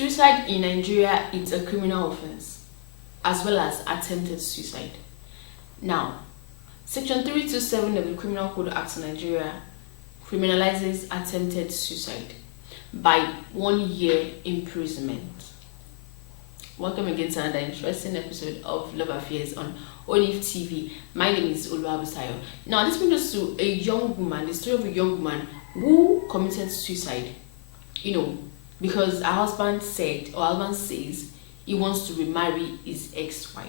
Suicide in Nigeria is a criminal offense as well as attempted suicide. Now, Section 327 of the Criminal Code Act of Nigeria criminalizes attempted suicide by 1 year imprisonment. Welcome again to another interesting episode of Love Affairs on ONIF TV. My name is Oluwabusayo. Now, this brings us to a young woman, the story of a young woman who committed suicide, because her husband says he wants to remarry his ex-wife.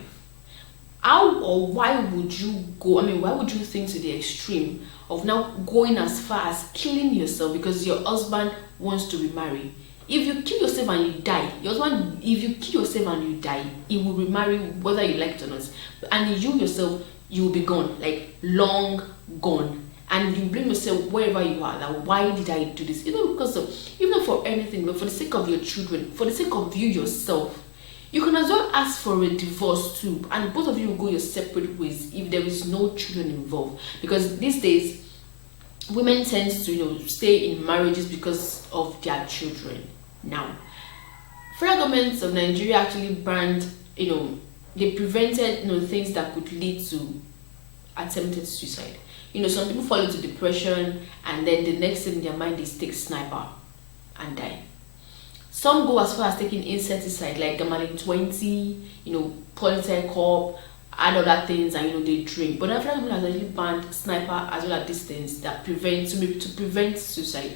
How or why would you go? Why would you think to the extreme of now going as far as killing yourself because your husband wants to remarry? If you kill yourself and you die, if you kill yourself and you die, he will remarry whether you like it or not. And you yourself, you will be gone, like long gone. And you blame yourself wherever you are, like, why did I do this? Even not for anything, but for the sake of your children, for the sake of you yourself. You can as well ask for a divorce too, and both of you will go your separate ways if there is no children involved. Because these days, women tend to stay in marriages because of their children. Now, federal governments of Nigeria actually banned, they prevented things that could lead to attempted suicide. Some people fall into depression, and then the next thing in their mind is take sniper and die. Some go as far as taking insecticide like Gamalin 20, polytechop, and other things, and they drink. But the federal government has actually banned sniper as well as these things that to prevent suicide.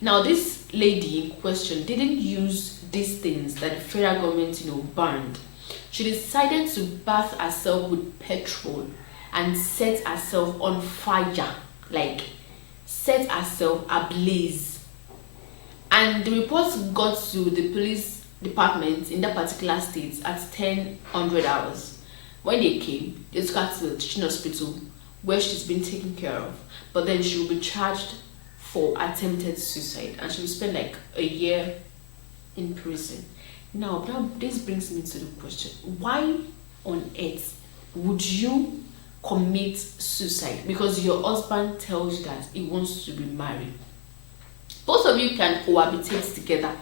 Now, this lady in question didn't use these things that the federal government banned. She decided to bath herself with petrol and set herself on fire, like set herself ablaze. And the reports got to the police department in that particular state at 10:00 hours. When they came, they took her to the teaching hospital where she's been taken care of. But then she will be charged for attempted suicide, and she will spend like a year in prison. Now this brings me to the question: why on earth would you commit suicide because your husband tells you that he wants to be married? Both of you can cohabitate together.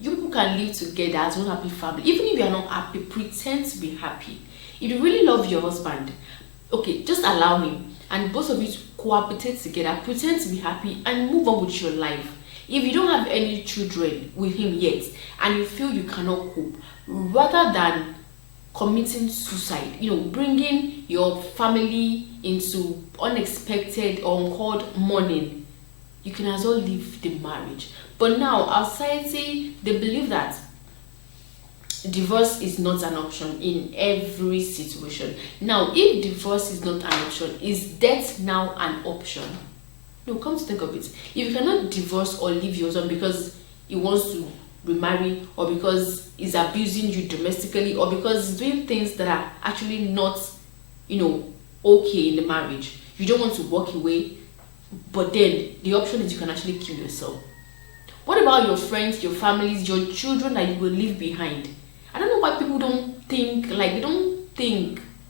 You people can live together as one happy family. Even if you are not happy, pretend to be happy. If you really love your husband, okay, just allow him, and both of you cohabitate together, pretend to be happy, and move on with your life. If you don't have any children with him yet, and you feel you cannot cope, rather than committing suicide, bringing your family into unexpected or uncalled mourning, you can as well leave the marriage. But now our society, they believe that divorce is not an option in every situation. Now, if divorce is not an option, is death now an option? No, come to think of it. If you cannot divorce or leave your husband because he wants to remarry, or because he's abusing you domestically, or because he's doing things that are actually not, okay in the marriage, you don't want to walk away, but then the option is you can actually kill yourself. What about your friends, your families, your children that you will leave behind? I don't know why people don't think,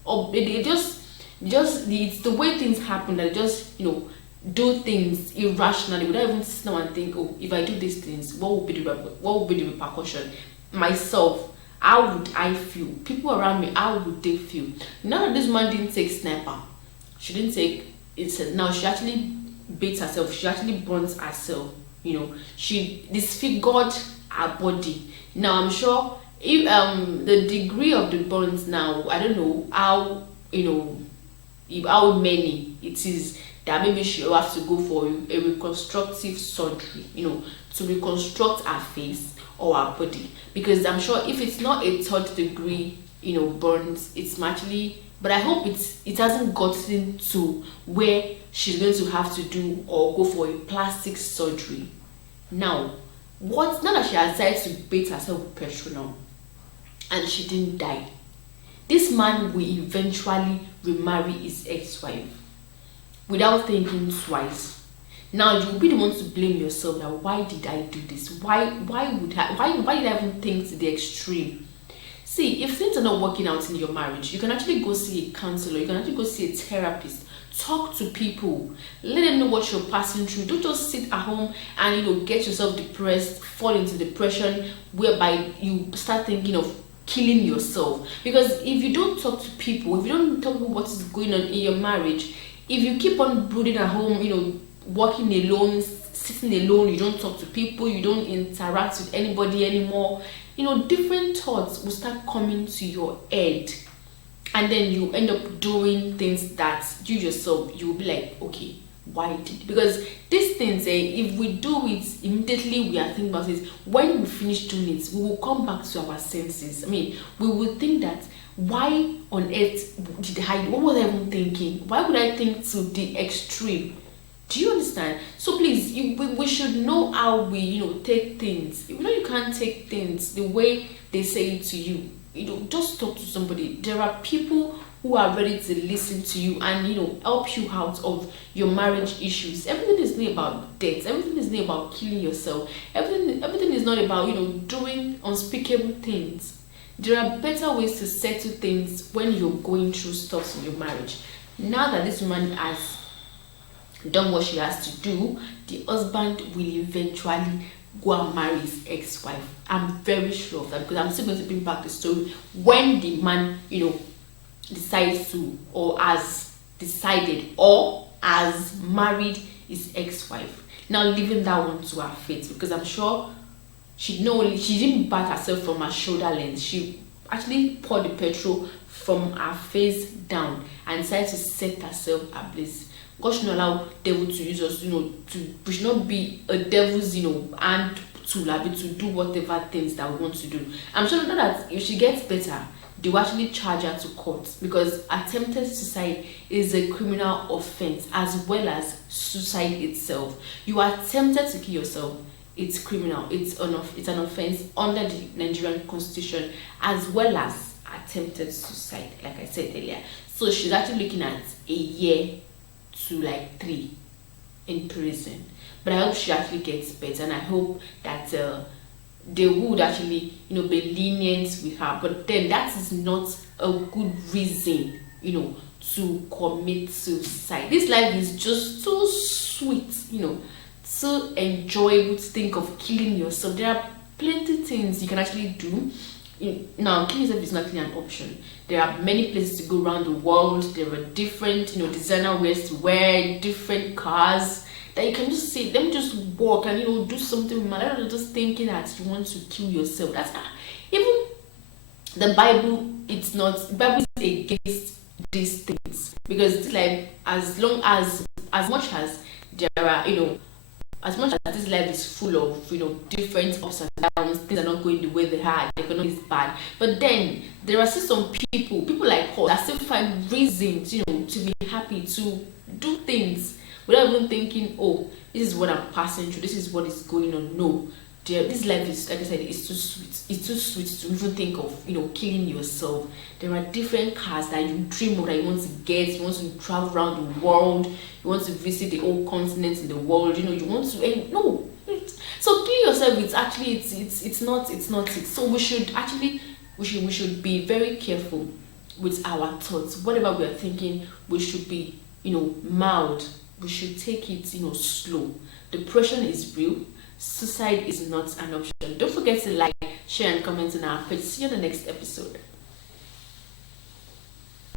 or they just it's the way things happen that they just do things irrationally without even sit down and think, oh, if I do these things, what will be the repercussion? Myself, how would I feel? People around me, how would they feel? Now that this man didn't take sniper, she didn't take it. Now she actually beats herself. She actually burns herself. She disfigured her body. Now I'm sure if the degree of the burns, now I don't know how how many it is, that maybe she will have to go for a reconstructive surgery, to reconstruct her face or her body. Because I'm sure if it's not a third degree, burns, it's actually, but I hope it hasn't gotten to where she's going to have to do or go for a plastic surgery. Now that she has decided to beat herself with petrol now, and she didn't die, this man will eventually remarry his ex-wife without thinking twice. Now you'll be the one to blame yourself. That why did I do this? Why did I even think to the extreme? See, if things are not working out in your marriage, you can actually go see a counselor. You can actually go see a therapist Talk to people. Let them know what you're passing through. Don't just sit at home and get yourself depressed, fall into depression, whereby you start thinking of killing yourself. Because if you don't talk to people, if you don't talk about what is going on in your marriage, if you keep on brooding at home, working alone, sitting alone, you don't talk to people, you don't interact with anybody anymore, different thoughts will start coming to your head. And then you end up doing things that you yourself, you will be like, okay, why did? Because these things, if we do it immediately, we are thinking about it. When we finish doing it, we will come back to our senses. We will think that, why on earth did I? What was I even thinking? Why would I think to the extreme? Do you understand? So please, we should know how we, take things. If you can't take things the way they say it to you, just talk to somebody. There are people who are ready to listen to you and help you out of your marriage issues. Everything is not about death. Everything is not about killing yourself. Everything is not about doing unspeakable things. There are better ways to settle things when you're going through stuff in your marriage. Now that this woman has done what she has to do, the husband will eventually go and marry his ex-wife. I'm very sure of that, because I'm still going to bring back the story when the man, decides to, or has decided, or has married his ex-wife. Now leaving that one to her fate, because I'm sure she didn't bat herself from her shoulder length. She actually poured the petrol from her face down and decided to set herself ablaze. God should not allow devil to use us, we should not be a devil's, hand tool, to do whatever things that we want to do. I'm sure that if she gets better, they will actually charge her to court, because attempted suicide is a criminal offense as well as suicide itself. You are tempted to kill yourself, it's criminal, it's an offense under the Nigerian constitution, as well as attempted suicide, like I said earlier. So she's actually looking at a year to 3 in prison. But I hope she actually gets better, and I hope that they would actually be lenient with her. But then that is not a good reason to commit suicide. This life is just so sweet, so enjoyable to think of killing yourself. There are plenty of things you can actually do. Now, killing yourself is not really an option. There are many places to go around the world. There are different, designer wears to wear, different cars that you can just say, let me just walk and do something with my life. Not just thinking that you want to kill yourself. That's even the Bible. The Bible is against these things, because it's like as much as there are as much as this life is full of different ups and downs, things are not going the way they are, the economy is bad, but then there are still some people like us that still find reasons to be happy, to do things without even thinking, oh, this is what I'm passing through, this is what is going on. No, this life is, like I said, it's too sweet. It's too sweet to even think of killing yourself. There are different cars that you dream of, that you want to get. You want to travel around the world, you want to visit the whole continent in the world, you want to, no. So kill yourself, it's not it. So we should be very careful with our thoughts. Whatever we are thinking, we should be mild. We should take it slow. Depression is real. Suicide is not an option. Don't forget to like, share, and comment on our page. See you on the next episode.